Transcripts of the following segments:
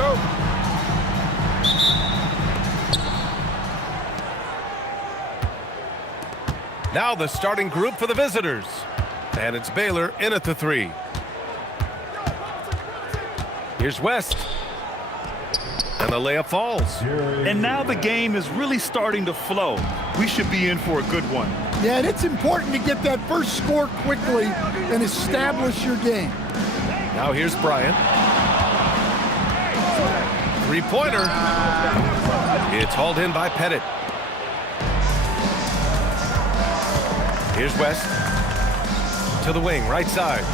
go. Now the starting group for the visitors. And it's Baylor in at the 3. Here's West. And the layup falls. And now the game is really starting to flow. We should be in for a good one. Yeah, and it's important to get that first score quickly and establish your game. Now here's Bryant. Three-pointer. It's hauled in by Pettit. Here's West. To the wing, right side.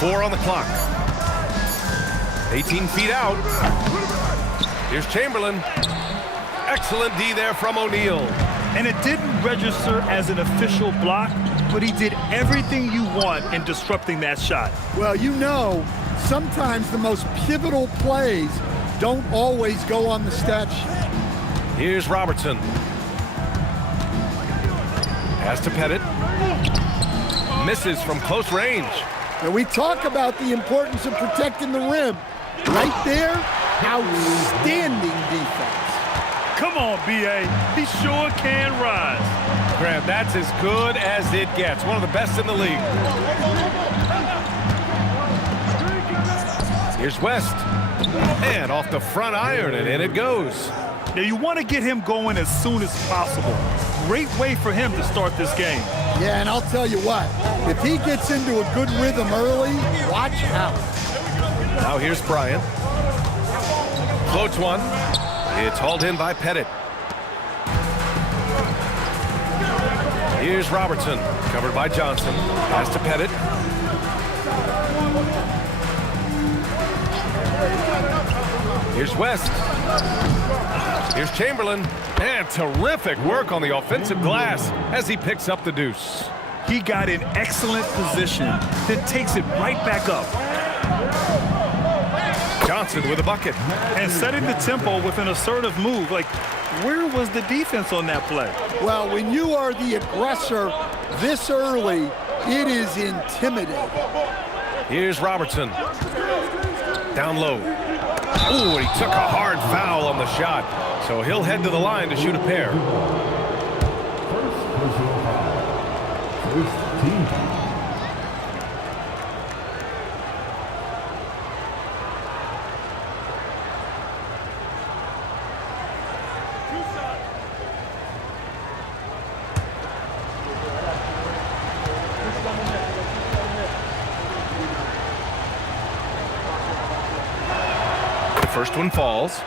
Four on the clock. 18 feet out. Here's Chamberlain. Excellent D there from O'Neal. And it didn't register as an official block, but he did everything you want in disrupting that shot. Well, you know, sometimes the most pivotal plays don't always go on the stat sheet. Here's Robertson. Pass to Pettit. Misses from close range. And we talk about the importance of protecting the rim. Right there, outstanding defense. Come on, B.A. He sure can rise. Grant, that's as good as it gets. One of the best in the league. Here's West. And off the front iron, and in it goes. Now, you want to get him going as soon as possible. Great way for him to start this game. Yeah, and I'll tell you what, if he gets into a good rhythm early, watch out. Now here's Bryant. Floats one. It's hauled in by Pettit. Here's Robertson, covered by Johnson. Pass to Pettit. Here's West. Here's Chamberlain. And terrific work on the offensive glass as he picks up the deuce. He got in excellent position, then takes it right back up. Johnson with a bucket. And setting the tempo with an assertive move. Like, where was the defense on that play? Well, when you are the aggressor this early, it is intimidating. Here's Robertson. Down low. Ooh, he took a hard foul on the shot. So he'll head to the line to shoot a pair. First team. The first one falls.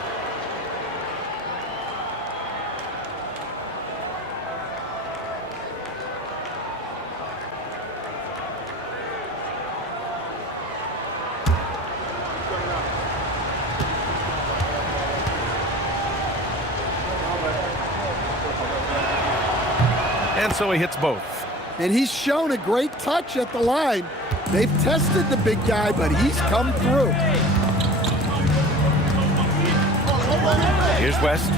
And so he hits both. And he's shown a great touch at the line. They've tested the big guy, but he's come through. Here's West.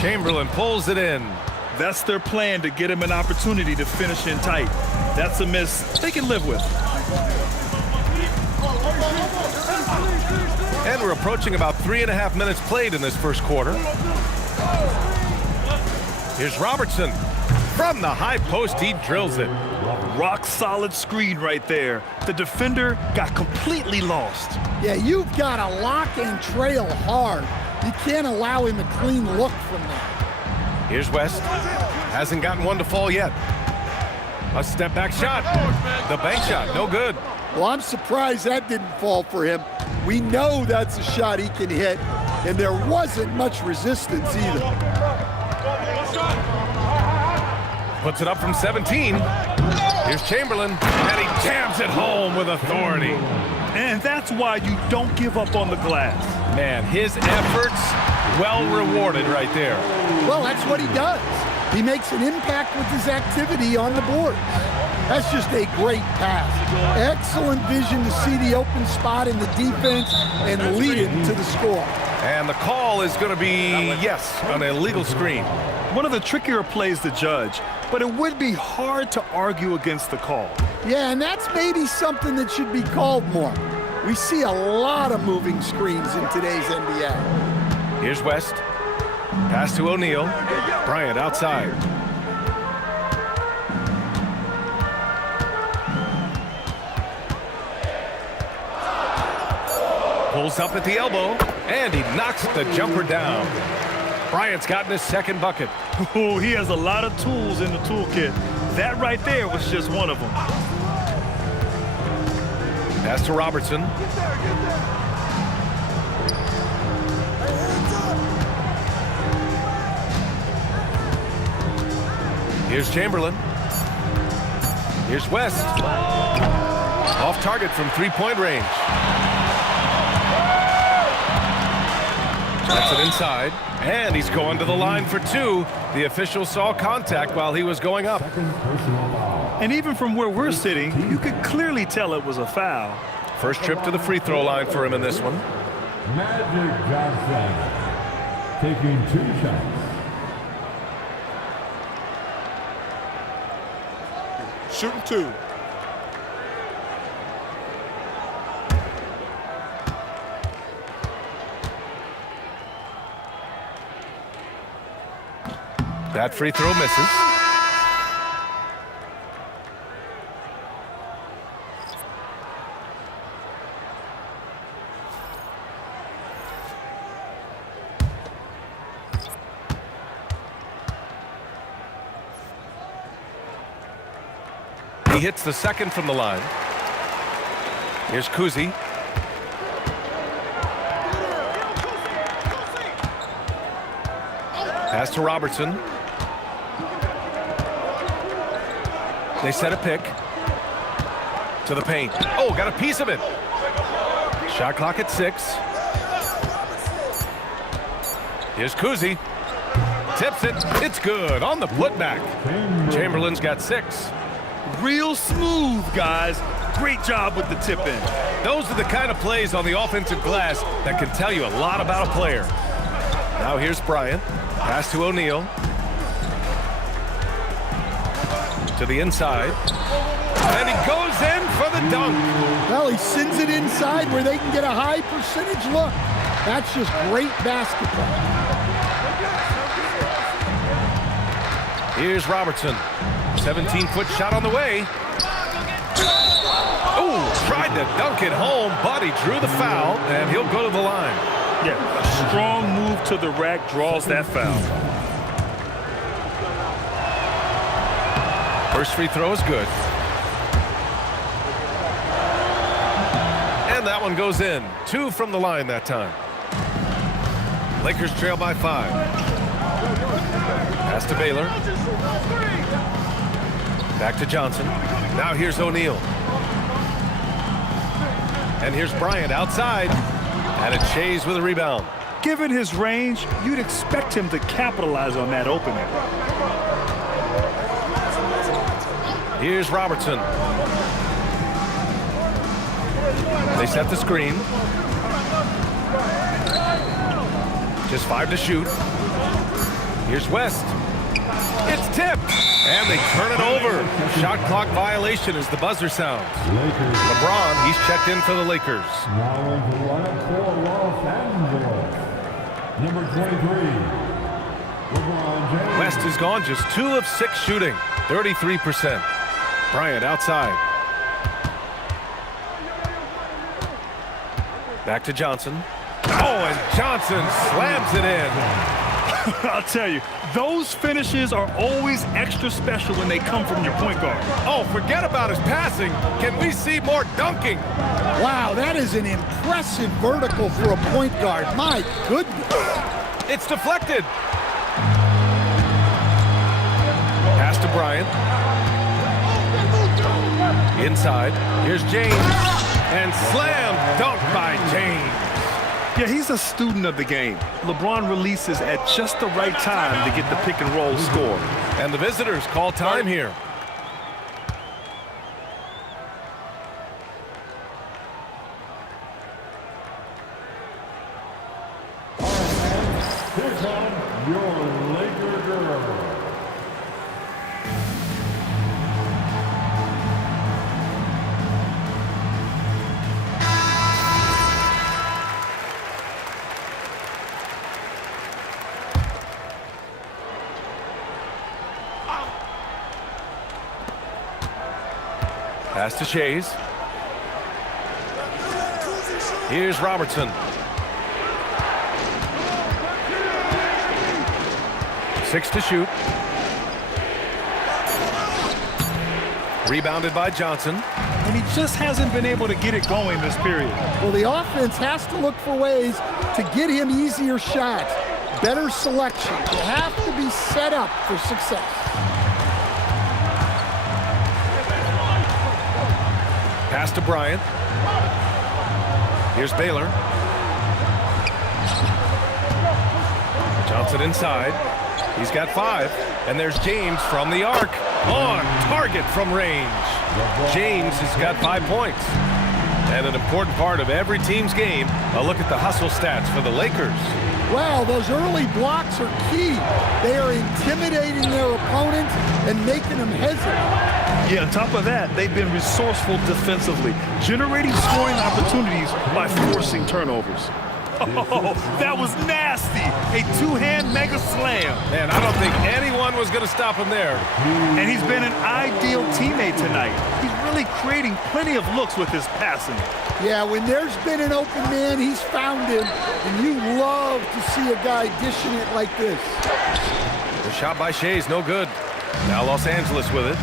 Chamberlain pulls it in. That's their plan, to get him an opportunity to finish in tight. That's a miss they can live with. And we're approaching about 3.5 minutes played in this first quarter. Here's Robertson. From the high post, he drills it. Rock solid screen right there. The defender got completely lost. Yeah, you've got to lock and trail hard. You can't allow him a clean look from that. Here's West. Hasn't gotten one to fall yet. A step back shot. The bank shot, no good. Well, I'm surprised that didn't fall for him. We know that's a shot he can hit, and there wasn't much resistance either. Puts it up from 17. Here's Chamberlain, and he jams it home with authority. And that's why you don't give up on the glass. Man, his efforts well rewarded right there. Well, that's what he does. He makes an impact with his activity on the board. That's just a great pass. Excellent vision to see the open spot in the defense and lead it to the score. And the call is going to be, yes, an illegal screen. One of the trickier plays to judge, but it would be hard to argue against the call. Yeah, and that's maybe something that should be called more. We see a lot of moving screens in today's NBA. Here's West. Pass to O'Neal. Bryant outside. Pulls up at the elbow, and he knocks the jumper down. Bryant's gotten his second bucket. Oh, he has a lot of tools in the toolkit. That right there was just one of them. Pass to Robertson. Here's Chamberlain. Here's West. Off target from three-point range. That's it inside, and he's going to the line for two. The official saw contact while he was going up. And even from where we're sitting, you could clearly tell it was a foul. First trip to the free throw line for him in this one. Magic Johnson taking 2 shots. Shooting 2. That free throw misses. He hits the second from the line. Here's Kuzi. Pass to Robertson. They set a pick to the paint. Oh, got a piece of it. Shot clock at 6. Here's Kuzi. Tips it. It's good on the putback. Chamberlain's got 6. Real smooth, guys. Great job with the tip in. Those are the kind of plays on the offensive glass that can tell you a lot about a player. Now here's Bryant. Pass to O'Neal. To the inside. And he goes in for the dunk. Well, he sends it inside where they can get a high percentage look. That's just great basketball. Here's Robertson. 17-foot shot on the way. Oh, tried to dunk it home, but he drew the foul, and he'll go to the line. Yeah, a strong move to the rack draws that foul. First free throw is good. And that one goes in. 2 from the line that time. Lakers trail by 5. Pass to Baylor. Back to Johnson. Now here's O'Neal. And here's Bryant outside. And it's Shays with a rebound. Given his range, you'd expect him to capitalize on that opening. Here's Robertson. They set the screen. Just 5 to shoot. Here's West. It's tipped. And they turn it over. Shot clock violation as the buzzer sounds. LeBron, he's checked in for the Lakers. Now into line for Los Angeles. Number 23. LeBron James. West has gone just 2 of 6 shooting. 33%. Bryant outside. Back to Johnson. Oh, and Johnson slams it in. I'll tell you, those finishes are always extra special when they come from your point guard. Oh, forget about his passing. Can we see more dunking? Wow, that is an impressive vertical for a point guard. My goodness. It's deflected. Pass to Bryant. Inside. Here's James. And slam dunk by James. Yeah, he's a student of the game. LeBron releases at just the right time to get the pick and roll score. And the visitors call time here. come your Laker girl. Pass to Shays. Here's Robertson. 6 to shoot. Rebounded by Johnson. And he just hasn't been able to get it going this period. Well, the offense has to look for ways to get him easier shots, better selection. You have to be set up for success. Pass to Bryant. Here's Baylor. Johnson inside. He's got 5. And there's James from the arc. On target from range. James has got 5 points. And an important part of every team's game, a look at the hustle stats for the Lakers. Wow, those early blocks are key. They are intimidating their opponents and making them hesitate. Yeah, on top of that, they've been resourceful defensively, generating scoring opportunities by forcing turnovers. Oh, that was nasty. A two-hand mega slam. Man, I don't think anyone was going to stop him there. And he's been an ideal teammate tonight. He's really creating plenty of looks with his passing. Yeah, when there's been an open man, he's found him, and you love to see a guy dishing it like this. The shot by Shays, no good. Now Los Angeles with it.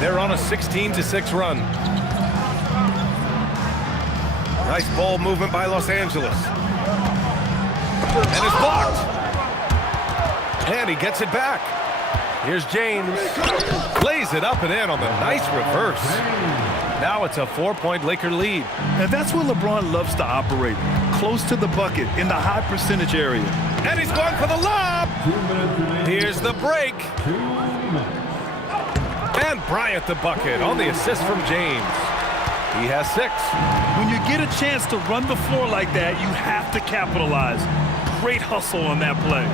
They're on a 16-6 run. Nice ball movement by Los Angeles. And it's blocked. And he gets it back. Here's James. Lays it up and in on the nice reverse. Now it's a 4-point Laker lead. And that's where LeBron loves to operate. Close to the bucket in the high percentage area. And he's going for the lob. Here's the break. And Bryant the bucket on the assist from James. He has 6. When you get a chance to run the floor like that, you have to capitalize. Great hustle on that play.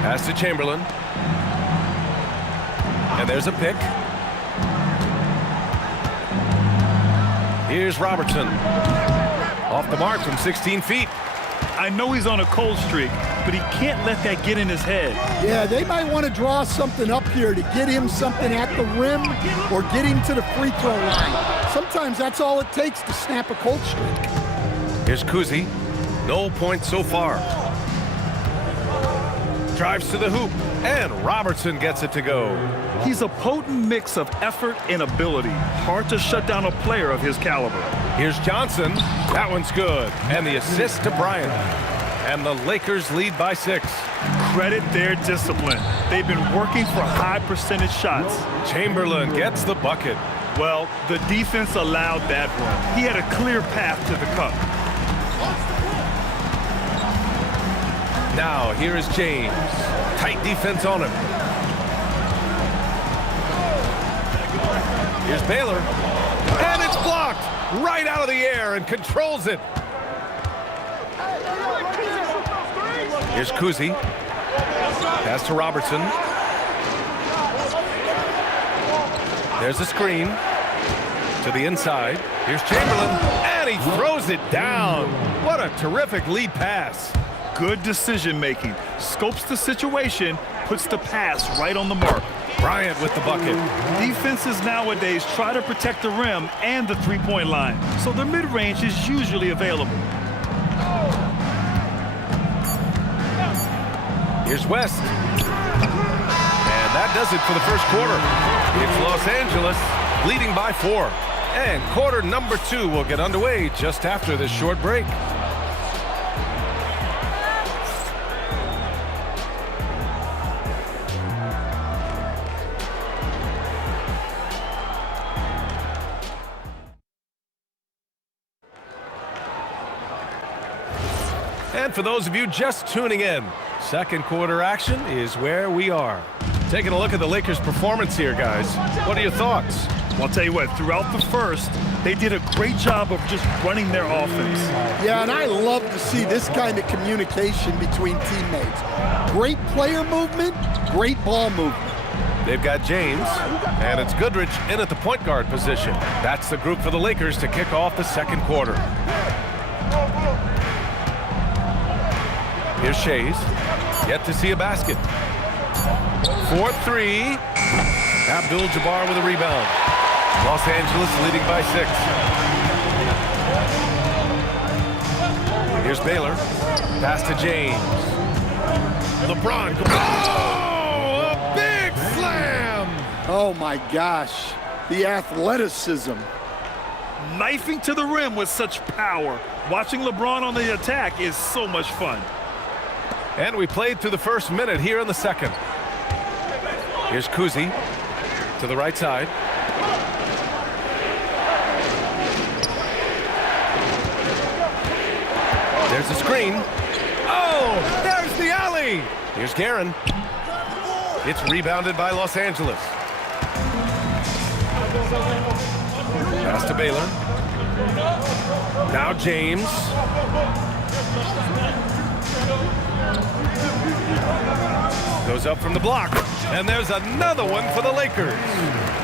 Pass to Chamberlain. And there's a pick. Here's Robertson. Off the mark from 16 feet. I know he's on a cold streak, but he can't let that get in his head. Yeah, they might want to draw something up here to get him something at the rim or get him to the free throw line. Sometimes that's all it takes to snap a cold streak. Here's Kuzi. No points so far. Drives to the hoop, and Robertson gets it to go. He's a potent mix of effort and ability. Hard to shut down a player of his caliber. Here's Johnson. That one's good. And the assist to Bryant. And the Lakers lead by 6. Credit their discipline. They've been working for high percentage shots. Chamberlain gets the bucket. Well, the defense allowed that one. He had a clear path to the cup. Now, here is James. Tight defense on him. Here's Baylor. And it's blocked right out of the air and controls it. Here's Kuzi. Pass to Robertson. There's a screen. To the inside. Here's Chamberlain. And he throws it down. What a terrific lead pass. Good decision-making. Scopes the situation, puts the pass right on the mark. Bryant with the bucket. Defenses nowadays try to protect the rim and the three-point line, so their mid-range is usually available. Here's West. And that does it for the first quarter. It's Los Angeles leading by 4. And quarter number 2 will get underway just after this short break. And for those of you just tuning in, second quarter action is where we are. Taking a look at the Lakers' performance here, guys. What are your thoughts? I'll tell you what, throughout the first, they did a great job of just running their offense. Yeah, and I love to see this kind of communication between teammates. Great player movement, great ball movement. They've got James, and it's Goodrich in at the point guard position. That's the group for the Lakers to kick off the second quarter. Here's Shays, yet to see a basket. 4-3. Abdul-Jabbar with a rebound. Los Angeles leading by 6. Here's Baylor. Pass to James. LeBron. Oh, a big slam! Oh my gosh, the athleticism. Knifing to the rim with such power. Watching LeBron on the attack is so much fun. And we played through the first minute here in the second. Here's Kuzi to the right side. There's a screen. Oh, there's the alley. Here's Guerin. It's rebounded by Los Angeles. Pass to Baylor. Now James. Goes up from the block. And there's another one for the Lakers.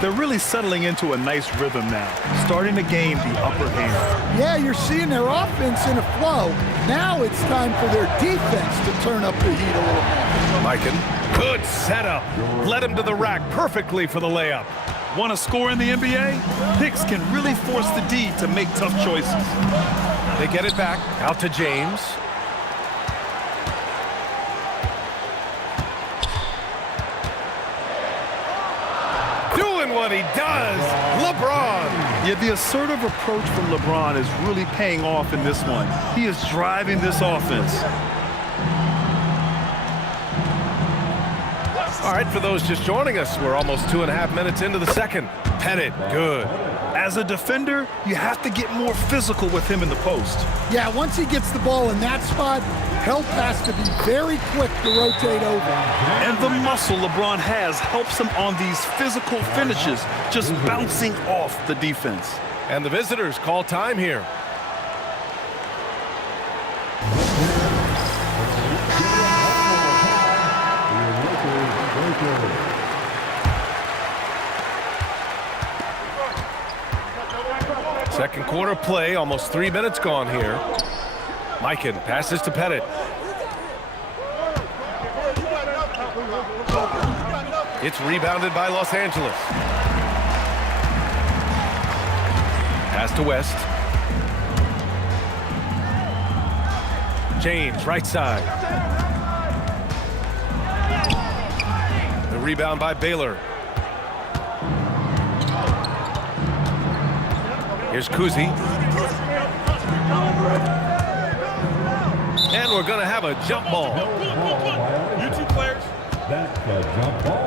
They're really settling into a nice rhythm now, starting to gain the upper hand. Yeah, you're seeing their offense in a flow. Now it's time for their defense to turn up the heat a little more. Mikan, good setup. Led him to the rack perfectly for the layup. Want to score in the NBA? Picks can really force the D to make tough choices. They get it back. Out to James. Doing what he does. LeBron. Yeah, the assertive approach from LeBron is really paying off in this one. He is driving this offense. All right, for those just joining us, we're almost 2.5 minutes into the second. Pettit, good. As a defender, you have to get more physical with him in the post. Yeah, once he gets the ball in that spot, help has to be very quick to rotate over. And the muscle LeBron has helps him on these physical finishes, just bouncing off the defense. And the visitors call time here. Second quarter play, almost 3 minutes gone here. Mikan passes to Pettit. It's rebounded by Los Angeles. Pass to West. James, right side. The rebound by Baylor. Here's Kuzi. And we're going to have a jump ball. You two players. That's a jump ball.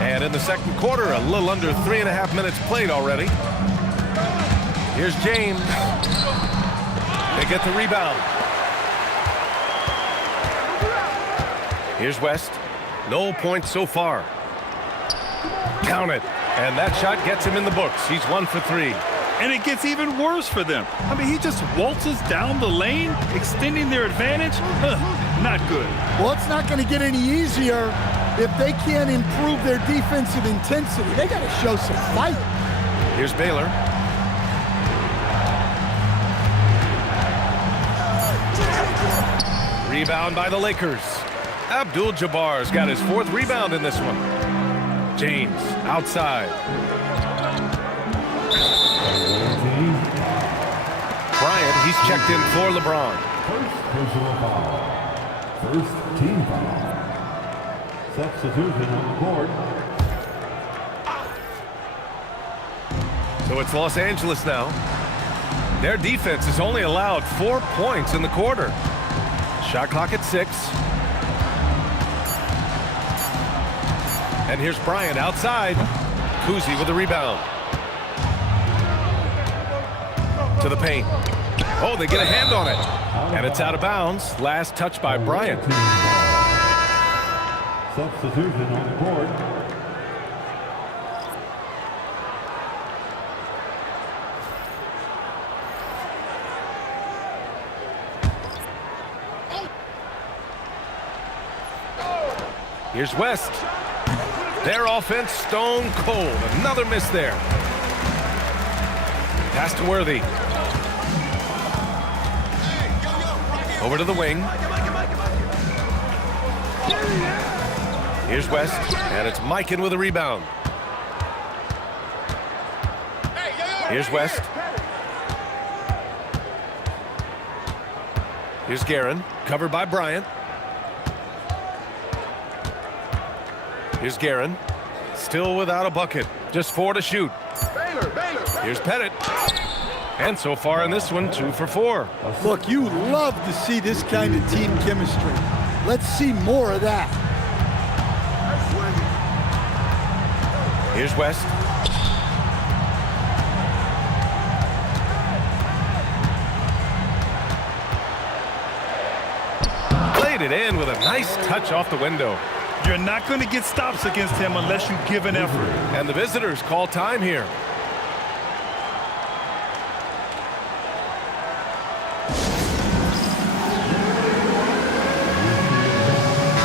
And in the second quarter, a little under 3.5 minutes played already. Here's James. They get the rebound. Here's West. No points so far. Count it. And that shot gets him in the books. He's 1 for 3. And it gets even worse for them. I mean, he just waltzes down the lane, extending their advantage. Not good. Well, it's not going to get any easier if they can't improve their defensive intensity. They got to show some fight. Here's Baylor. Rebound by the Lakers. Abdul-Jabbar's got his 4th rebound in this one. James, outside. Bryant, he's checked in for LeBron. First personal foul. First team foul. Substitution on the court. So it's Los Angeles now. Their defense has only allowed 4 points in the quarter. Shot clock at 6. And here's Bryant outside. Kuzi with the rebound. To the paint. Oh, they get a hand on it. And it's out of bounds. Last touch by Bryant. Substitution on the court. Here's West. Their offense stone cold. Another miss there. Pass to Worthy. Over to the wing. Here's West, and it's Mikan with a rebound. Here's West. Here's Guerin, covered by Bryant. Here's Guerin, still without a bucket. Just 4 to shoot. Here's Pettit. And so far in this one, 2 for 4. Look, you love to see this kind of team chemistry. Let's see more of that. Here's West. Played it in with a nice touch off the window. You're not going to get stops against him unless you give an effort. And the visitors call time here.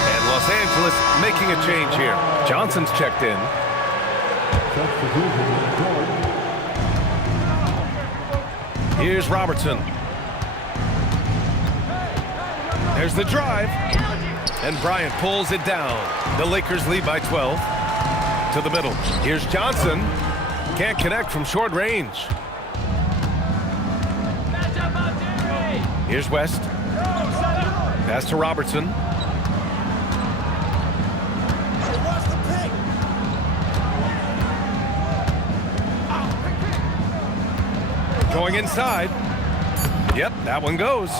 And Los Angeles making a change here. Johnson's checked in. Substitution on the court. Here's Robertson. There's the drive. And Bryant pulls it down. The Lakers lead by 12. To the middle. Here's Johnson. Can't connect from short range. Here's West. Pass to Robertson. Going inside. Yep, that one goes.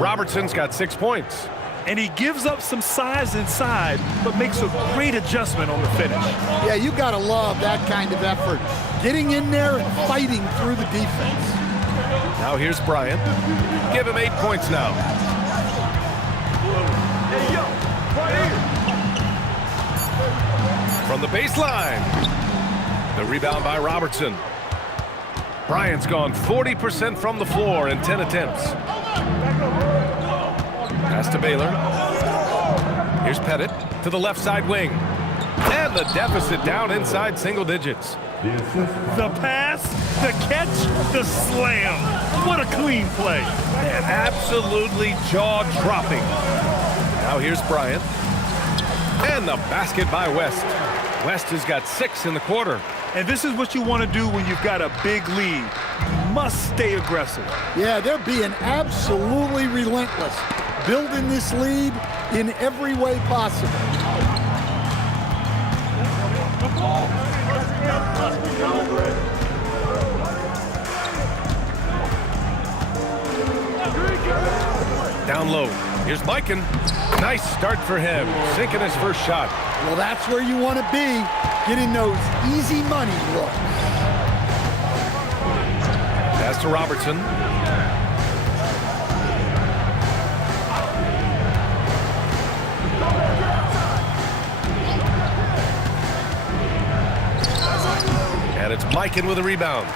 Robertson's got 6 points. And he gives up some size inside, but makes a great adjustment on the finish. Yeah, you got to love that kind of effort. Getting in there and fighting through the defense. Now here's Bryant. Give him 8 points now. From the baseline. The rebound by Robertson. Bryant's gone 40% from the floor in 10 attempts. Pass to Baylor. Here's Pettit to the left side wing. And the deficit down inside single digits. The pass, the catch, the slam. What a clean play. And absolutely jaw-dropping. Now here's Bryant. And the basket by West. West has got 6 in the quarter. And this is what you want to do when you've got a big lead. You must stay aggressive. Yeah, they're being absolutely relentless. Building this lead in every way possible. Down low. Here's Mikan. Nice start for him. Sinking his first shot. Well, that's where you want to be, getting those easy money looks. Pass to Robertson. And it's Mikan with a rebound.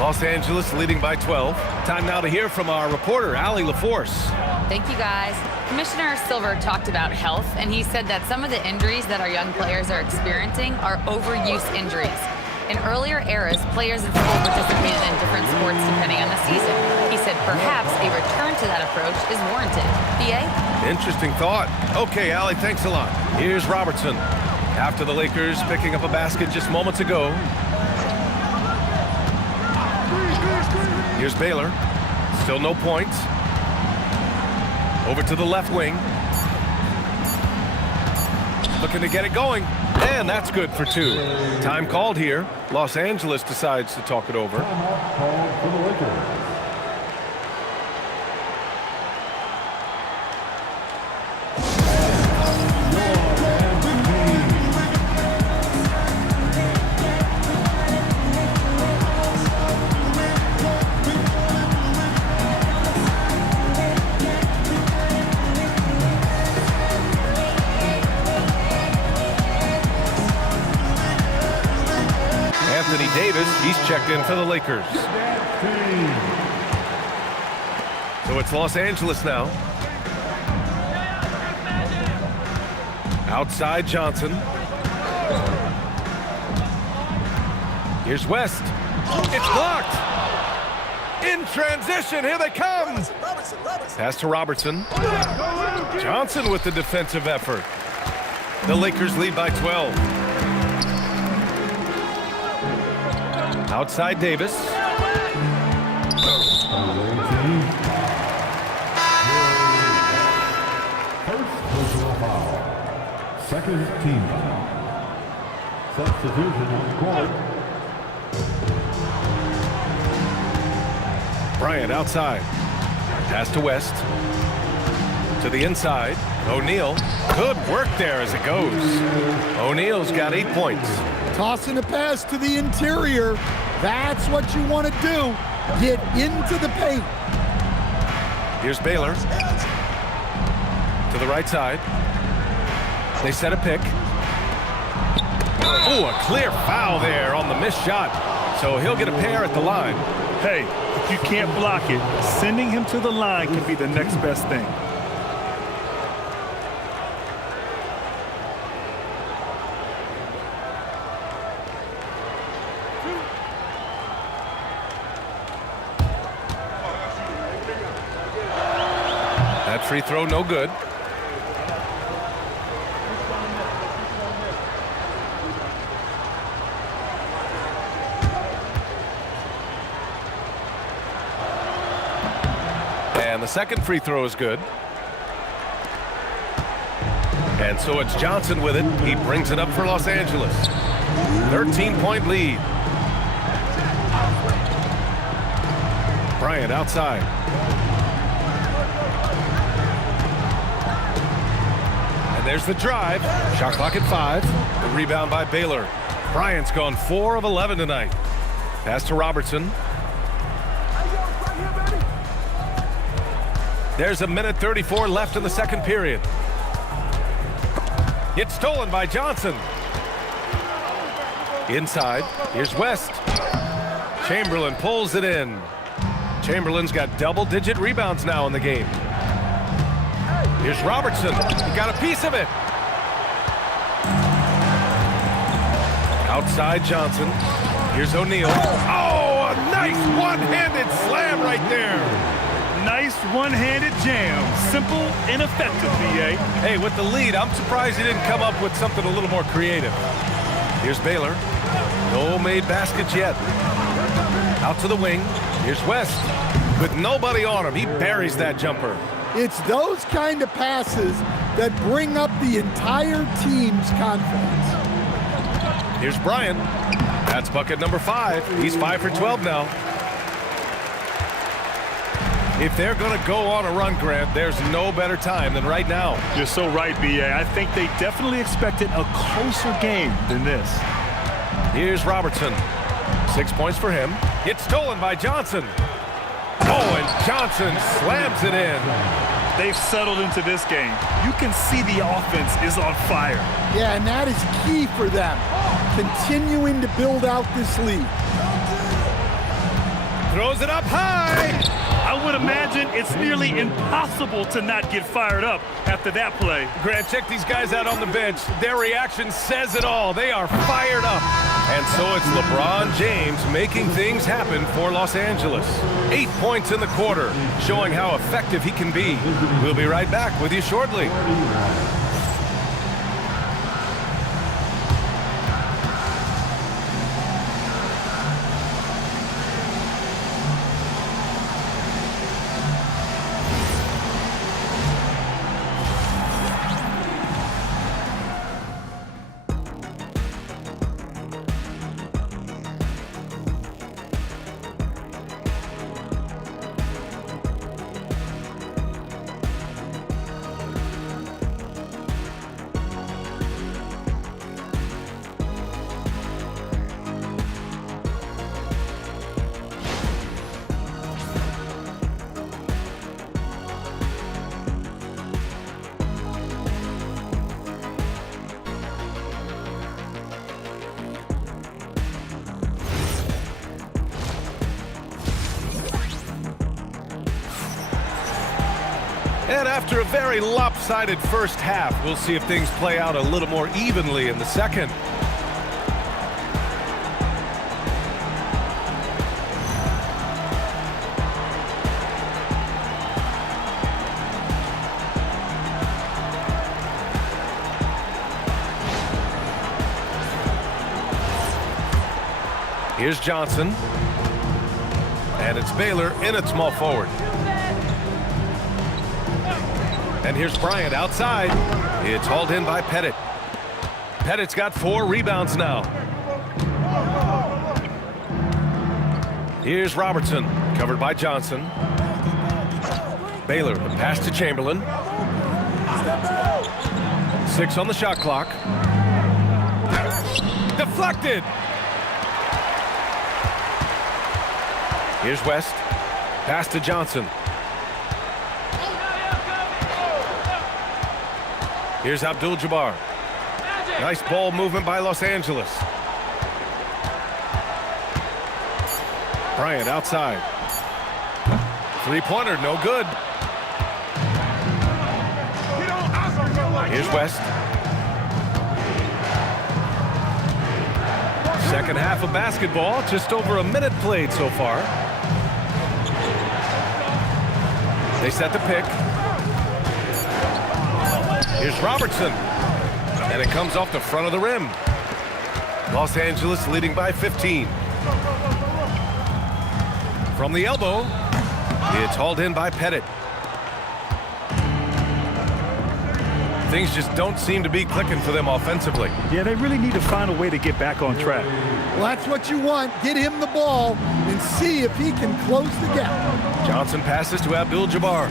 Los Angeles leading by 12. Time now to hear from our reporter, Allie LaForce. Thank you, guys. Commissioner Silver talked about health, and he said that some of the injuries that our young players are experiencing are overuse injuries. In earlier eras, players in school participated in different sports depending on the season. He said perhaps a return to that approach is warranted. BA? Interesting thought. Okay, Allie, thanks a lot. Here's Robertson. After the Lakers picking up a basket just moments ago. Here's Baylor. Still no points. Over to the left wing. Looking to get it going. And that's good for 2. Time called here. Los Angeles decides to talk it over. Timeout called for the Lakers. He's checked in for the Lakers. So it's Los Angeles now. Outside Johnson. Here's West. It's blocked. In transition, here they come. Pass to Robertson. Johnson with the defensive effort. The Lakers lead by 12. Outside Davis. Second team foul. Substitution on court. Bryant outside. Pass to West. To the inside. O'Neal. Good work there as it goes. O'Neal's got 8 points. Tossing a pass to the interior. That's what you want to do. Get into the paint. Here's Baylor. To the right side. They set a pick. Oh, a clear foul there on the missed shot. So he'll get a pair at the line. Hey, if you can't block it, sending him to the line can be the next best thing. That free throw, no good. And the second free throw is good. And so it's Johnson with it. He brings it up for Los Angeles. 13-point lead. Bryant outside. And there's the drive. Shot clock at 5. The rebound by Baylor. Bryant's gone 4 of 11 tonight. Pass to Robertson. There's a minute 34 left in the second period. It's stolen by Johnson. Inside, here's West. Chamberlain pulls it in. Chamberlain's got double-digit rebounds now in the game. Here's Robertson. He got a piece of it. Outside Johnson. Here's O'Neal. Oh, a nice one-handed slam right there. Nice one-handed jam. Simple and effective, B.A. Hey, with the lead, I'm surprised he didn't come up with something a little more creative. Here's Baylor. No made baskets yet. Out to the wing. Here's West. With nobody on him, he buries that jumper. It's those kind of passes that bring up the entire team's confidence. Here's Bryant. That's bucket number 5. He's 5 for 12 now. If they're going to go on a run, Grant, there's no better time than right now. You're so right, B.A. I think they definitely expected a closer game than this. Here's Robertson. 6 points for him. It's stolen by Johnson. Oh, and Johnson slams it in. They've settled into this game. You can see the offense is on fire. Yeah, and that is key for them. Continuing to build out this lead. Throws it up high. I would imagine it's nearly impossible to not get fired up after that play. Grant, check these guys out on the bench. Their reaction says it all. They are fired up. And so it's LeBron James making things happen for Los Angeles. 8 points in the quarter, showing how effective he can be. We'll be right back with you shortly. And after a very lopsided first half, we'll see if things play out a little more evenly in the second. Here's Johnson. And it's Baylor in at small forward. And here's Bryant outside. It's hauled in by Pettit. Pettit's got 4 rebounds now. Here's Robertson, covered by Johnson. Baylor, the pass to Chamberlain. 6 on the shot clock. Deflected. Here's West. Pass to Johnson. Here's Abdul-Jabbar. Nice ball movement by Los Angeles. Bryant outside. Three-pointer, no good. Here's West. Second half of basketball, just over a minute played so far. They set the pick. Here's Robertson. And it comes off the front of the rim. Los Angeles leading by 15. From the elbow, it's hauled in by Pettit. Things just don't seem to be clicking for them offensively. Yeah, they really need to find a way to get back on track. Well, that's what you want. Get him the ball and see if he can close the gap. Johnson passes to Abdul-Jabbar.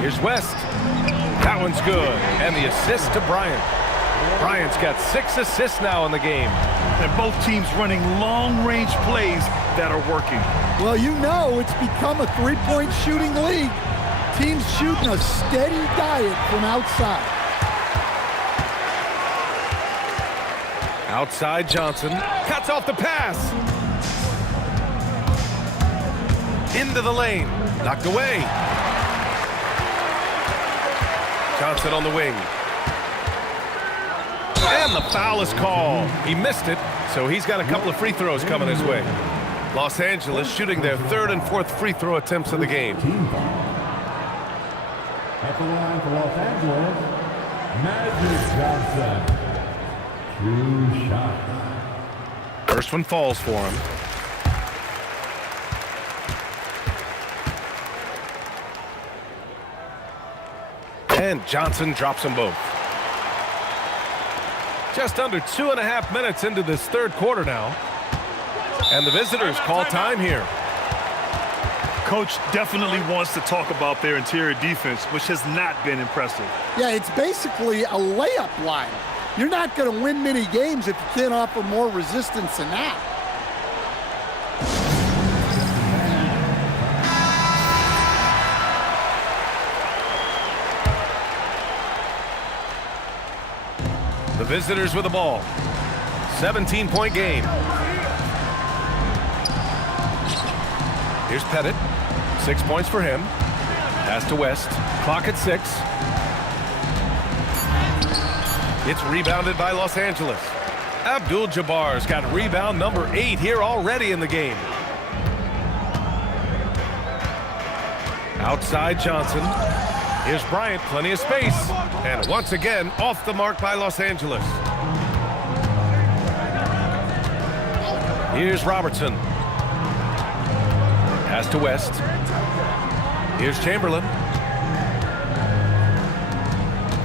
Here's West. That one's good. And the assist to Bryant. Bryant's got 6 assists now in the game. And both teams running long-range plays that are working. Well, you know it's become a three-point shooting league. Teams shooting a steady diet from outside. Outside Johnson. Cuts off the pass. Into the lane. Knocked away. Johnson on the wing. And the foul is called. He missed it, so he's got a couple of free throws coming his way. Los Angeles shooting their 3rd and 4th free throw attempts of the game. At the line for Los Angeles, Magic Johnson. 2 shots. First one falls for him. And Johnson drops them both. Just under 2.5 minutes into this 3rd quarter now. And the visitors call time here. Coach definitely wants to talk about their interior defense, which has not been impressive. Yeah, it's basically a layup line. You're not going to win many games if you can't offer more resistance than that. The visitors with the ball. 17-point game. Here's Pettit. 6 points for him. Pass to West. Clock at 6. It's rebounded by Los Angeles. Abdul-Jabbar's got rebound number 8 here already in the game. Outside Johnson. Here's Bryant, plenty of space. And once again, off the mark by Los Angeles. Here's Robertson. Pass to West. Here's Chamberlain.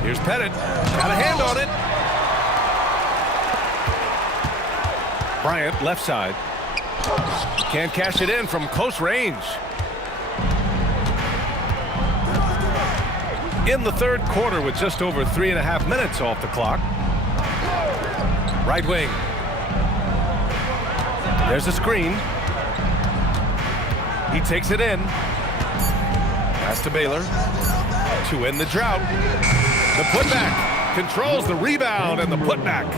Here's Pettit. Got a hand on it. Bryant, left side. Can't cash it in from close range. In the 3rd quarter with just over 3.5 minutes off the clock. Right wing. There's a screen. He takes it in. Pass to Baylor. To end the drought. The putback. Controls the rebound and the putback.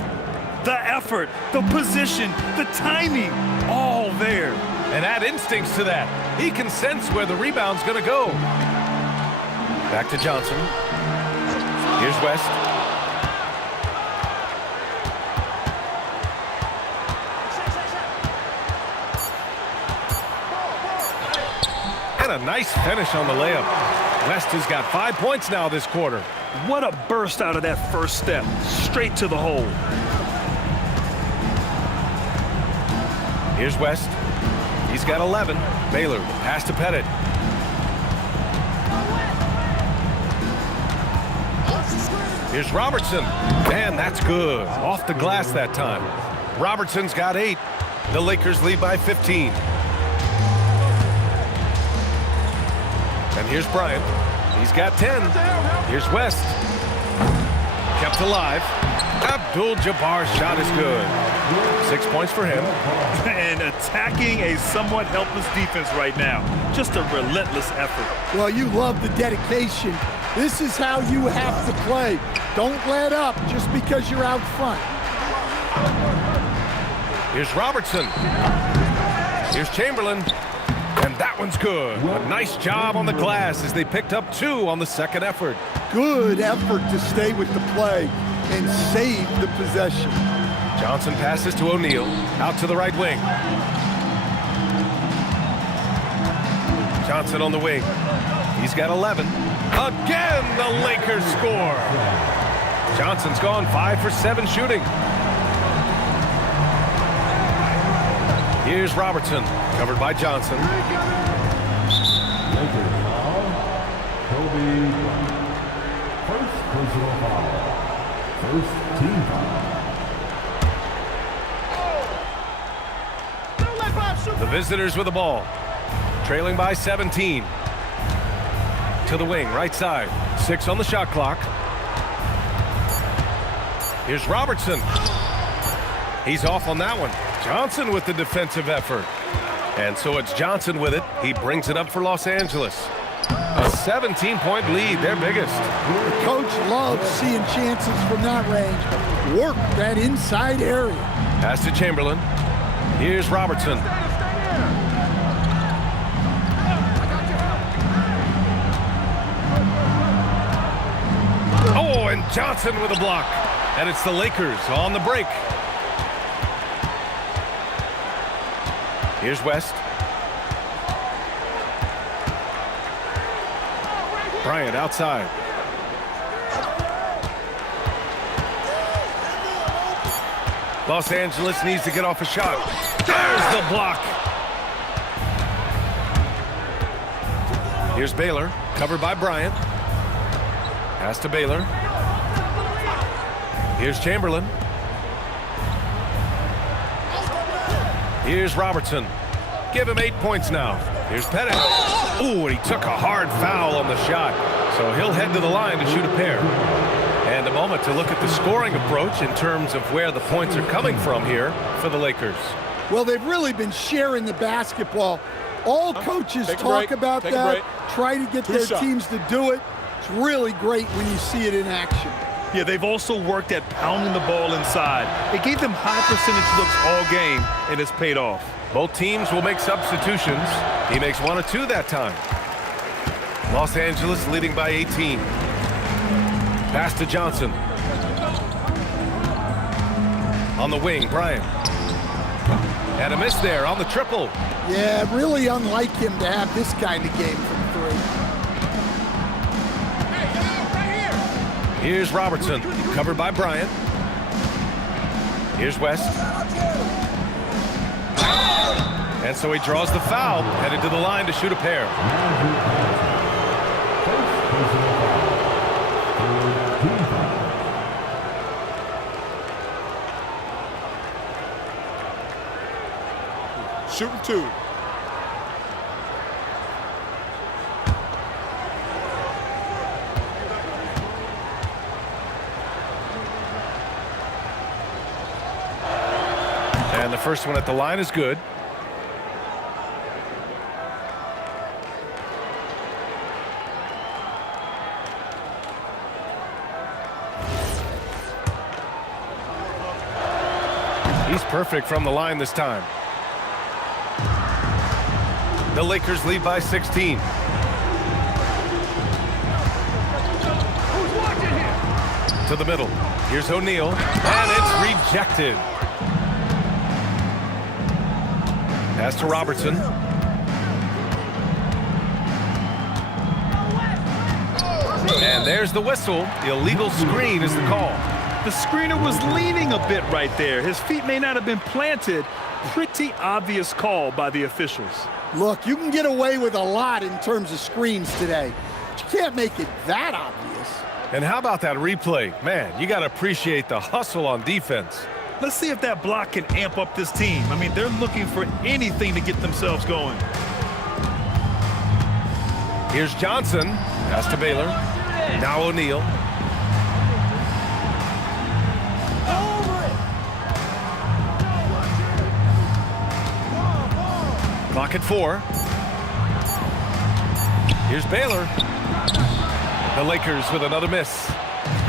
The effort, the position, the timing, all there. And add instincts to that. He can sense where the rebound's going to go. Back to Johnson. Here's West. And a nice finish on the layup. West has got 5 points now this quarter. What a burst out of that first step. Straight to the hole. Here's West. He's got 11. Baylor, pass to Pettit. Here's Robertson. Man, that's good. Off the glass that time. Robertson's got 8. The Lakers lead by 15. And here's Bryant. He's got 10. Here's West. Kept alive. Abdul-Jabbar's shot is good. 6 points for him. And attacking a somewhat helpless defense right now. Just a relentless effort. Well, you love the dedication. This is how you have to play. Don't let up just because you're out front. Here's Robertson. Here's Chamberlain. And that one's good. A nice job on the glass as they picked up 2 on the second effort. Good effort to stay with the play and save the possession. Johnson passes to O'Neal. Out to the right wing. Johnson on the wing. He's got 11. Again, the Lakers score. Johnson's gone 5 for 7 shooting. Here's Robertson, covered by Johnson. Lakers foul. Kobe Bryant. First personal foul. First team foul. The visitors with the ball. Trailing by 17. To the wing, right side. 6 on the shot clock. Here's Robertson. He's off on that one. Johnson with the defensive effort. And so it's Johnson with it. He brings it up for Los Angeles. A 17-point lead, their biggest. The coach loves seeing chances from that range. Work that inside area. Pass to Chamberlain. Here's Robertson. Oh, and Johnson with a block. And it's the Lakers on the break. Here's West. Bryant outside. Los Angeles needs to get off a shot. There's the block. Here's Baylor, covered by Bryant. Pass to Baylor. Here's Chamberlain. Here's Robertson. Give him 8 points now. Here's Pettit. Ooh, and he took a hard foul on the shot. So he'll head to the line to shoot a pair. And a moment to look at the scoring approach in terms of where the points are coming from here for the Lakers. Well, they've really been sharing the basketball. All coaches talk about that, try to get their teams to do it. It's really great when you see it in action. Yeah, they've also worked at pounding the ball inside. It gave them high percentage looks all game, and it's paid off. Both teams will make substitutions. He makes 1 or 2 that time. Los Angeles leading by 18. Pass to Johnson. On the wing, Bryant. And a miss there on the triple. Yeah, really unlike him to have this kind of game from 3. Here's Robertson, covered by Bryant. Here's West. And so he draws the foul, headed to the line to shoot a pair. Shooting 2. And the first one at the line is good. He's perfect from the line this time. The Lakers lead by 16. To the middle. Here's O'Neal, and it's rejected. Pass to Robertson. And there's the whistle. Illegal screen is the call. The screener was leaning a bit right there. His feet may not have been planted. Pretty obvious call by the officials. Look, you can get away with a lot in terms of screens today, but you can't make it that obvious. And how about that replay? Man, you got to appreciate the hustle on defense. Let's see if that block can amp up this team. I mean, they're looking for anything to get themselves going. Here's Johnson. Pass to Baylor. Now O'Neal. Clock at 4. Here's Baylor. The Lakers with another miss.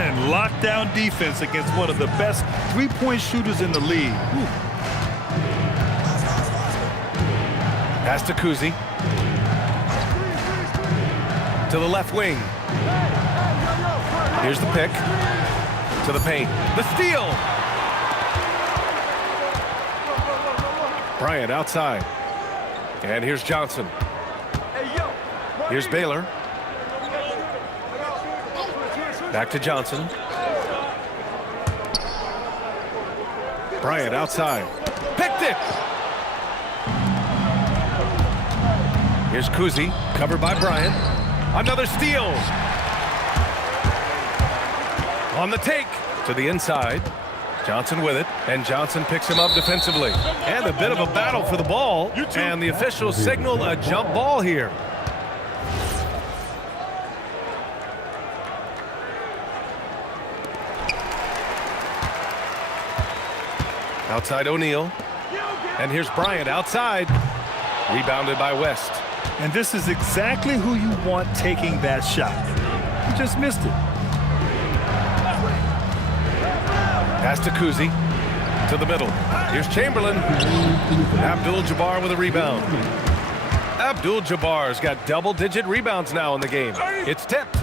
And lockdown defense against one of the best three-point shooters in the league. Whew. Pass to Kuzi. To the left wing. Here's the pick. To the paint. The steal. Bryant outside. And here's Johnson. Here's Baylor. Back to Johnson. Bryant outside. Picked it! Here's Kuzi, covered by Bryant. Another steal. On the take to the inside. Johnson with it, and Johnson picks him up defensively. And a bit of a battle for the ball, and the officials signal a jump ball here. Outside O'Neal, and here's Bryant outside. Rebounded by West. And this is exactly who you want taking that shot. He just missed it. Pass to Kuzi. To the middle. Here's Chamberlain. Abdul-Jabbar with a rebound. Abdul-Jabbar's got double-digit rebounds now in the game. It's tipped.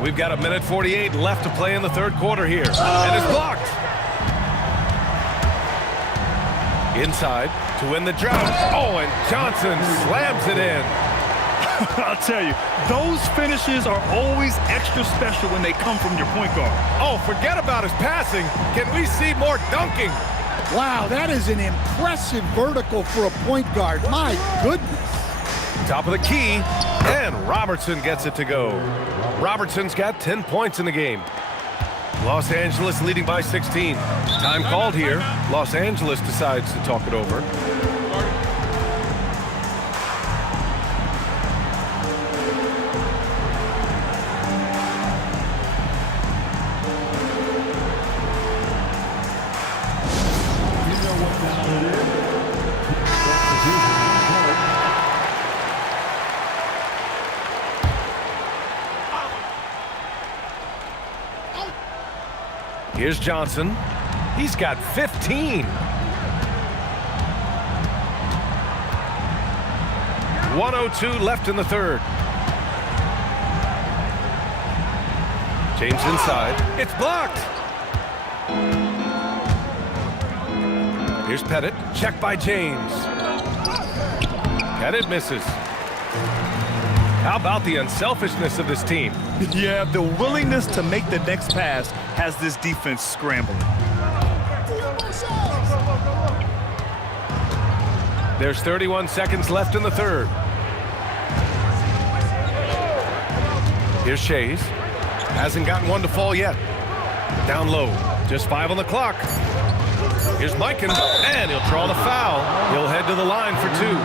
We've got 1:48 left to play in the third quarter here. And it's blocked. Inside to win the drought. Oh, and Johnson slams it in. I'll tell you, those finishes are always extra special when they come from your point guard. Oh, forget about his passing. Can we see more dunking? Wow, that is an impressive vertical for a point guard. My goodness. Top of the key, and Robertson gets it to go. Robertson's got 10 points in the game. Los Angeles leading by 16. Time called here. Los Angeles decides to talk it over. Here's Johnson. He's got 15. 1:02 left in the third. James inside. It's blocked. Here's Pettit. Check by James. Pettit misses. How about the unselfishness of this team? Yeah, the willingness to make the next pass has this defense scrambling. There's 31 seconds left in the third. Here's Shays. Hasn't gotten one to fall yet. Down low. Just 5 on the clock. Here's Mikan, and he'll draw the foul. He'll head to the line for 2.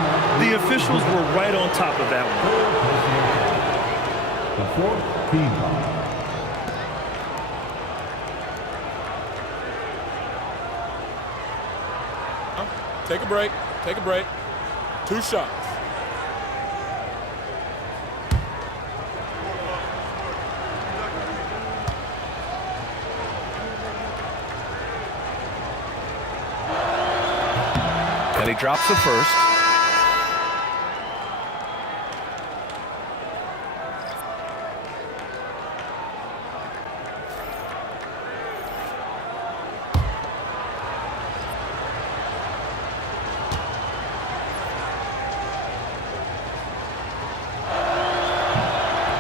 The officials were right on top of that one. The fourth team foul. Take a break. Take a break. 2 shots. And he drops the first.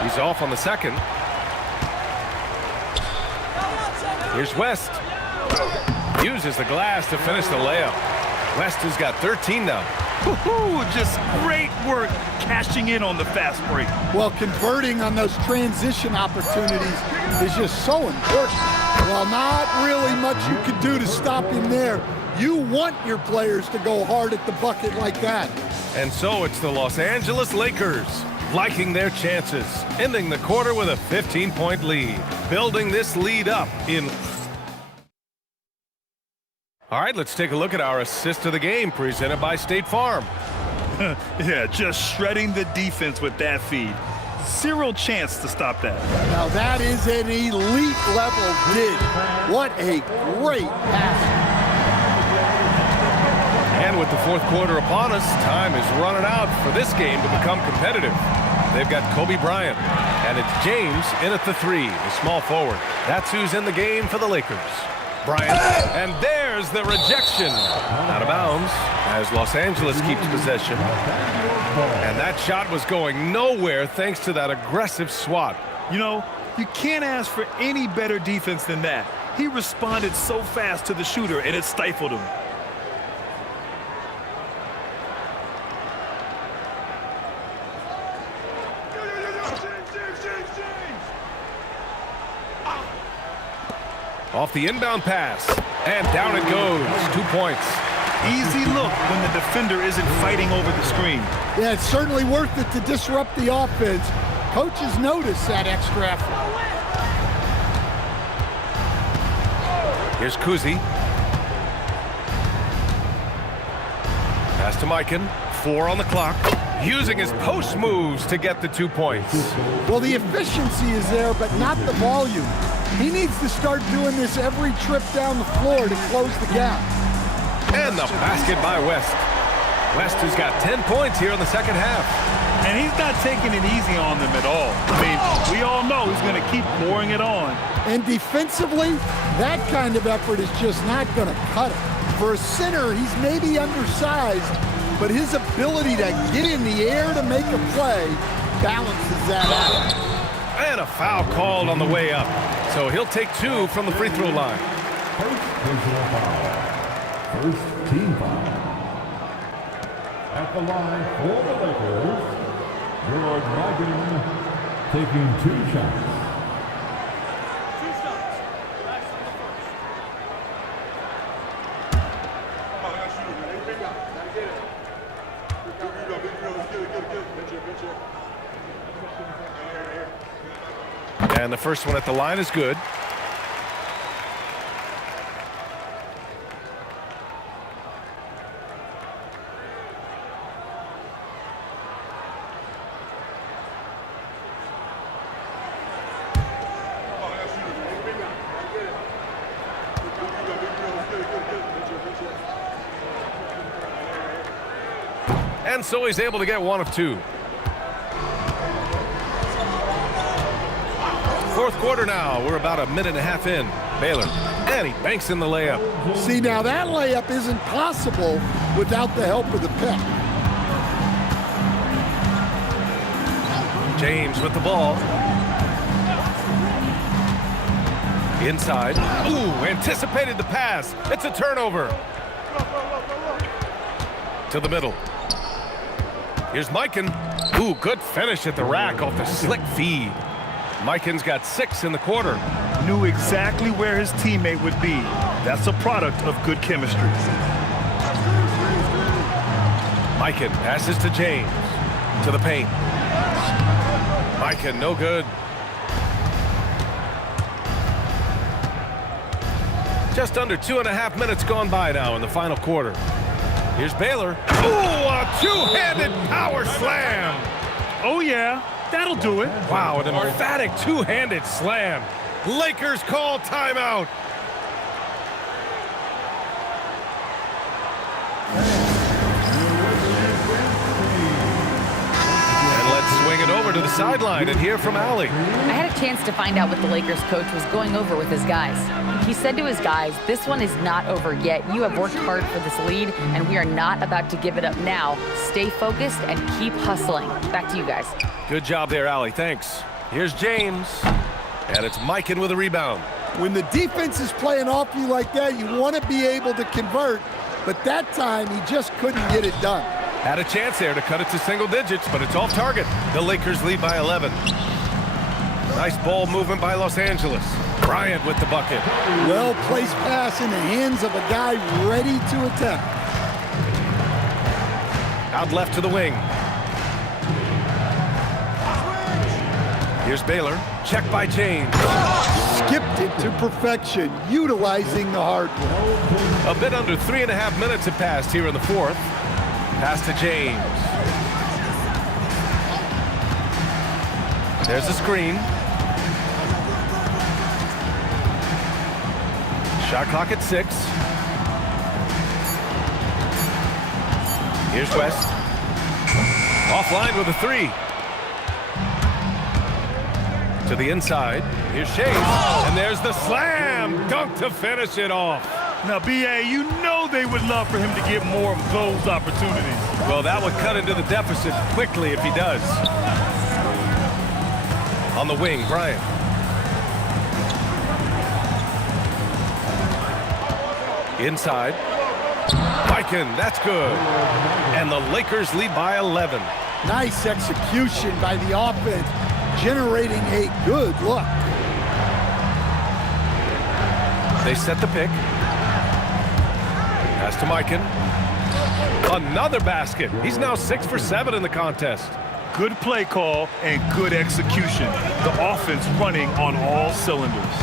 He's off on the second. Here's West. Uses the glass to finish the layup. West has got 13 now. Just great work cashing in on the fast break. Well, converting on those transition opportunities is just so important. Well, not really much you can do to stop him there. You want your players to go hard at the bucket like that. And so it's the Los Angeles Lakers liking their chances, ending the quarter with a 15-point lead, building this lead up in... All right, let's take a look at our assist of the game presented by State Farm. Yeah, just shredding the defense with that feed. Zero chance to stop that. Now that is an elite level dig. What a great pass. And with the fourth quarter upon us, time is running out for this game to become competitive. They've got Kobe Bryant, and it's James in at the three, the small forward. That's who's in the game for the Lakers. Bryant, and there's the rejection. Out of bounds as Los Angeles keeps possession. And that shot was going nowhere thanks to that aggressive swat. You know, you can't ask for any better defense than that. He responded so fast to the shooter, and it stifled him. Off the inbound pass, and down it goes. 2 points. Easy look when the defender isn't fighting over the screen. Yeah, it's certainly worth it to disrupt the offense. Coaches notice that extra effort. Here's Kuzi. Pass to Mikan. 4 on the clock. Using his post moves to get the 2 points. Well, the efficiency is there, but not the volume. He needs to start doing this every trip down the floor to close the gap. And the basket by West. West has got 10 points here in the second half. And he's not taking it easy on them at all. I mean, we all know he's going to keep pouring it on. And defensively, that kind of effort is just not going to cut it. For a center, he's maybe undersized, but his ability to get in the air to make a play balances that out. And a foul called on the way up. So he'll take 2 from the free throw line. First personal foul. First team foul. At the line for the Lakers, George Mikan taking 2 shots. And the first one at the line is good. And so he's able to get 1 of 2. Fourth quarter now. We're about a minute and a half in. Baylor, and he banks in the layup. See, now that layup isn't possible without the help of the pick. James with the ball. Inside. Ooh, anticipated the pass. It's a turnover. To the middle. Here's Mikan. Ooh, good finish at the rack off the slick feed. Mikan's got 6 in the quarter. Knew exactly where his teammate would be. That's a product of good chemistry. Mikan passes to James. To the paint. Mikan, no good. Just under 2.5 minutes gone by now in the final quarter. Here's Baylor. Ooh, a two-handed power slam. Oh, yeah. That'll do it. Wow, an emphatic two-handed slam. Lakers call timeout. to the sideline and hear from Allie. I had a chance to find out what the Lakers coach was going over with his guys. He said to his guys, "This one is not over yet. You have worked hard for this lead, and we are not about to give it up now. Stay focused and keep hustling." Back to you guys. Good job there, Allie. Thanks. Here's James. And it's Mikan with a rebound. When the defense is playing off you like that, you want to be able to convert, but that time he just couldn't get it done. Had a chance there to cut it to single digits, but it's off target. The Lakers lead by 11. Nice ball movement by Los Angeles. Bryant with the bucket. Well-placed pass in the hands of a guy ready to attack. Out left to the wing. Here's Baylor. Check by James. Skipped it to perfection, utilizing the hard one. A bit under 3.5 minutes have passed here in the fourth. Pass to James. There's the screen. Shot clock at 6. Here's West. Offline with a 3. To the inside. Here's Shea. And there's the slam dunk to finish it off. Now, B.A., you know they would love for him to get more of those opportunities. Well, that would cut into the deficit quickly if he does. On the wing, Bryant. Inside. Mikan, that's good. And the Lakers lead by 11. Nice execution by the offense, generating a good look. They set the pick. Pass to Mikan. Another basket. He's now 6 for 7 in the contest. Good play call and good execution. The offense running on all cylinders.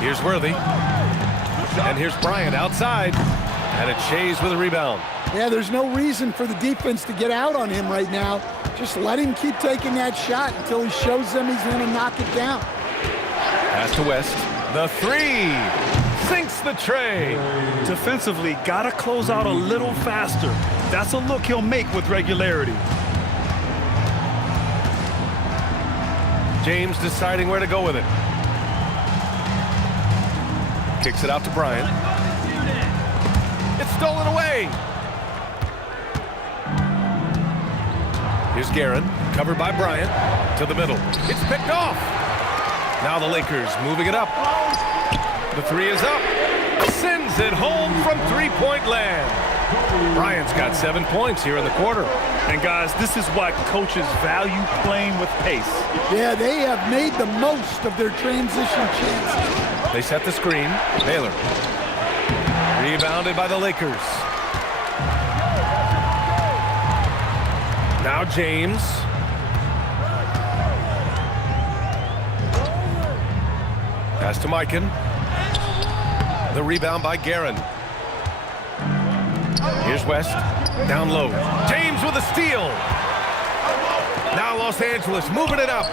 Here's Worthy. And here's Bryant outside. And it's Shays with a rebound. Yeah, there's no reason for the defense to get out on him right now. Just let him keep taking that shot until he shows them he's going to knock it down. Pass to West. The 3. Sinks the tray. Defensively, got to close out a little faster. That's a look he'll make with regularity. James deciding where to go with it. Kicks it out to Bryant. It's stolen away. Here's Guerin, covered by Bryant, to the middle. It's picked off. Now the Lakers moving it up. The 3 is up. Sends it home from three-point land. Bryant's got 7 points here in the quarter. And guys, this is why coaches value playing with pace. Yeah, they have made the most of their transition chances. They set the screen. Baylor. Rebounded by the Lakers. Now James. Pass to Mikan. The rebound by Guerin. Here's West. Down low. James with a steal. Now Los Angeles moving it up.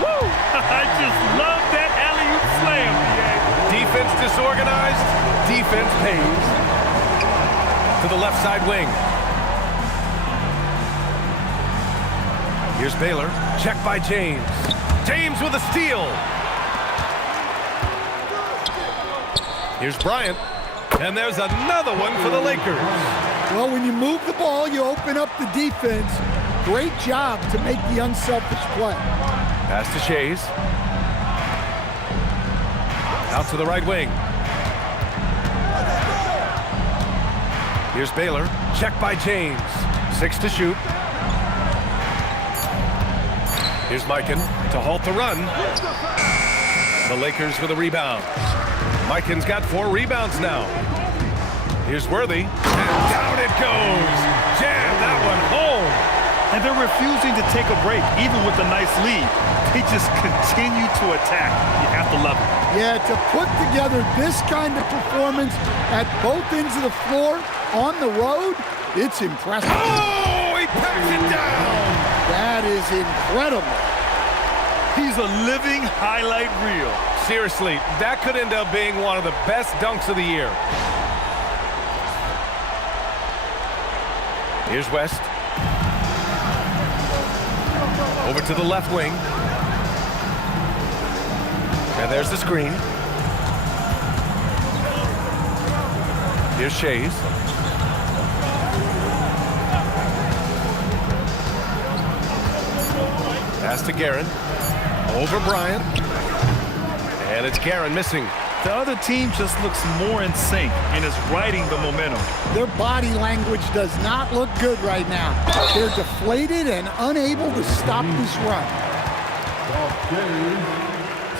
Woo! I just love that alley-oop slam, Defense disorganized. Defense pays. To the left side wing. Here's Baylor. Check by James. James with a steal. Here's Bryant. And there's another one for the Lakers. Well, when you move the ball, you open up the defense. Great job to make the unselfish play. Pass to Shays. Out to the right wing. Here's Baylor. Check by James. 6 to shoot. Here's Mikan to halt the run. The Lakers with a rebound. Mikan's got 4 rebounds now. Here's Worthy. And down it goes. Jam that one home. And they're refusing to take a break, even with a nice lead. They just continue to attack. You have to love it. Yeah, to put together this kind of performance at both ends of the floor on the road, it's impressive. Oh, he packs it down. That is incredible. He's a living highlight reel. Seriously, that could end up being one of the best dunks of the year. Here's West. Over to the left wing. And there's the screen. Here's Shays. Pass to Guerin. Over Bryant. And it's Guerin missing. The other team just looks more in sync and is riding the momentum. Their body language does not look good right now. They're deflated and unable to stop this run.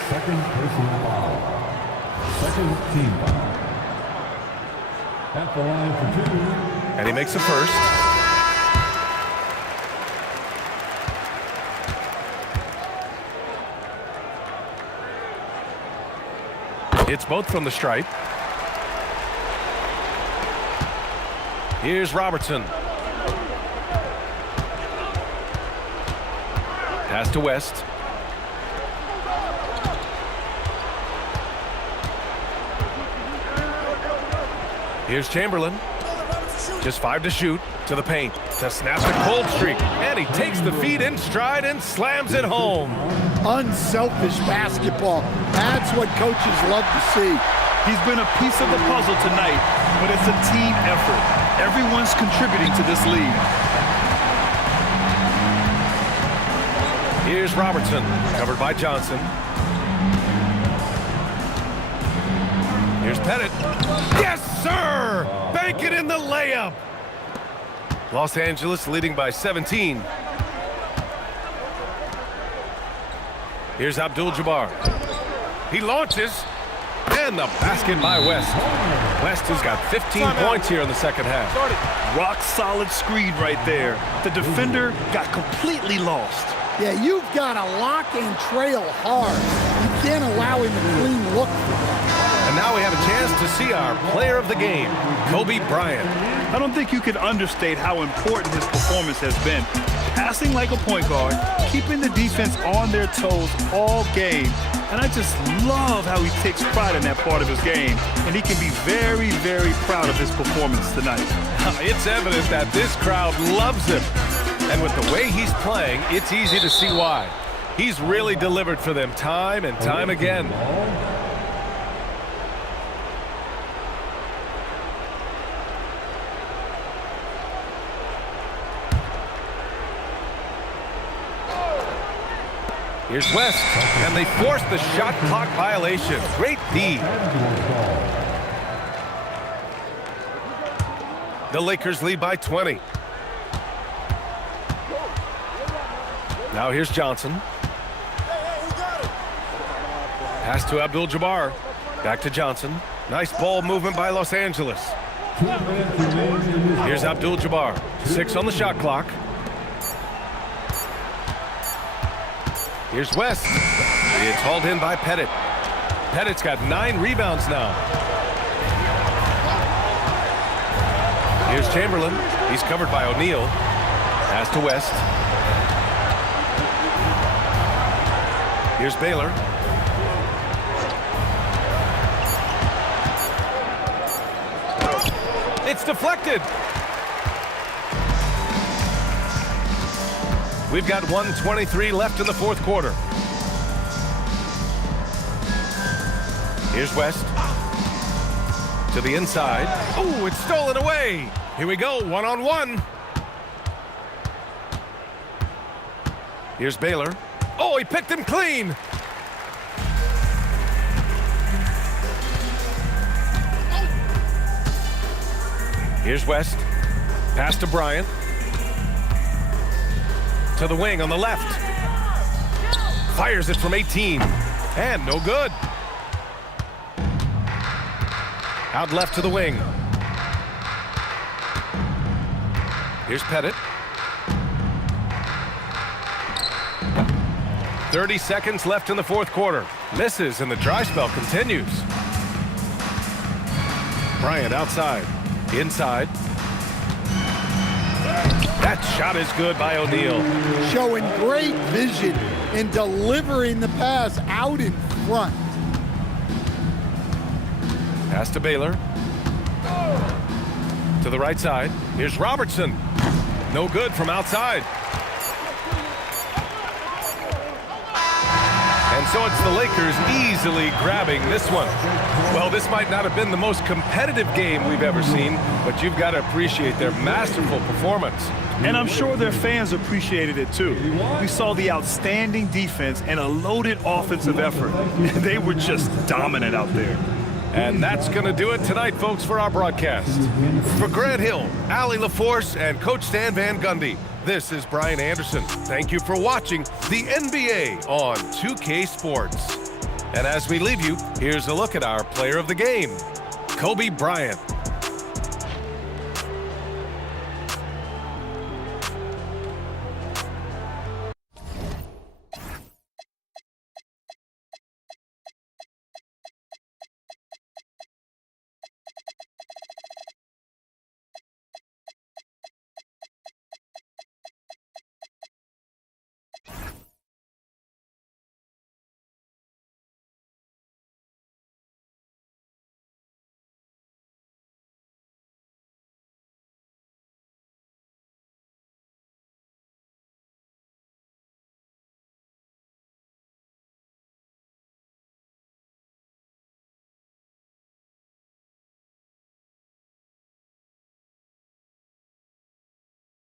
Second personal foul. Second team foul. At the line for 2. And he makes the first. It's both from the stripe. Here's Robertson. Pass to West. Here's Chamberlain. Just 5 to shoot. To the paint. To snap the cold streak. And he takes the feed in stride and slams it home. Unselfish basketball. That's what coaches love to see. He's been a piece of the puzzle tonight, but it's a team effort. Everyone's contributing to this lead. Here's Robertson, covered by Johnson. Here's Pettit. Yes, sir! Bank it in the layup. Los Angeles leading by 17. Here's Abdul-Jabbar. He launches. And the basket by West. West has got 15 points here in the second half. Rock solid screen right there. The defender got completely lost. Yeah, you've got to lock and trail hard. You can't allow him a clean look. And now we have a chance to see our player of the game, Kobe Bryant. I don't think you can understate how important his performance has been. Passing like a point guard, keeping the defense on their toes all game. And I just love how he takes pride in that part of his game. And he can be very, very proud of his performance tonight. It's evident that this crowd loves him. And with the way he's playing, it's easy to see why. He's really delivered for them time and time again. Here's West, and they force the shot clock violation. Great D. The Lakers lead by 20. Now here's Johnson. Pass to Abdul-Jabbar. Back to Johnson. Nice ball movement by Los Angeles. Here's Abdul-Jabbar. 6 on the shot clock. Here's West. It's hauled in by Pettit. Pettit's got 9 rebounds now. Here's Chamberlain. He's covered by O'Neal. Pass to West. Here's Baylor. It's deflected. We've got 1:23 left in the fourth quarter. Here's West. To the inside. Oh, it's stolen away. Here we go, one-on-one. Here's Baylor. Oh, he picked him clean. Here's West. Pass to Bryant. To the wing on the left. Fires it from 18. And no good. Out left to the wing. Here's Pettit. 30 seconds left in the fourth quarter. Misses and the dry spell continues. Bryant outside. Inside. That shot is good by O'Neal. Showing great vision and delivering the pass out in front. Pass to Baylor. To the right side. Here's Robertson. No good from outside. And so it's the Lakers easily grabbing this one. Well, this might not have been the most competitive game we've ever seen, but you've got to appreciate their masterful performance. And I'm sure their fans appreciated it too. We saw the outstanding defense and a loaded offensive effort. They were just dominant out there. And that's going to do it tonight, folks, for our broadcast. For Grant Hill, Allie LaForce, and Coach Stan Van Gundy, this is Brian Anderson. Thank you for watching the NBA on 2K Sports. And as we leave you, here's a look at our player of the game, Kobe Bryant.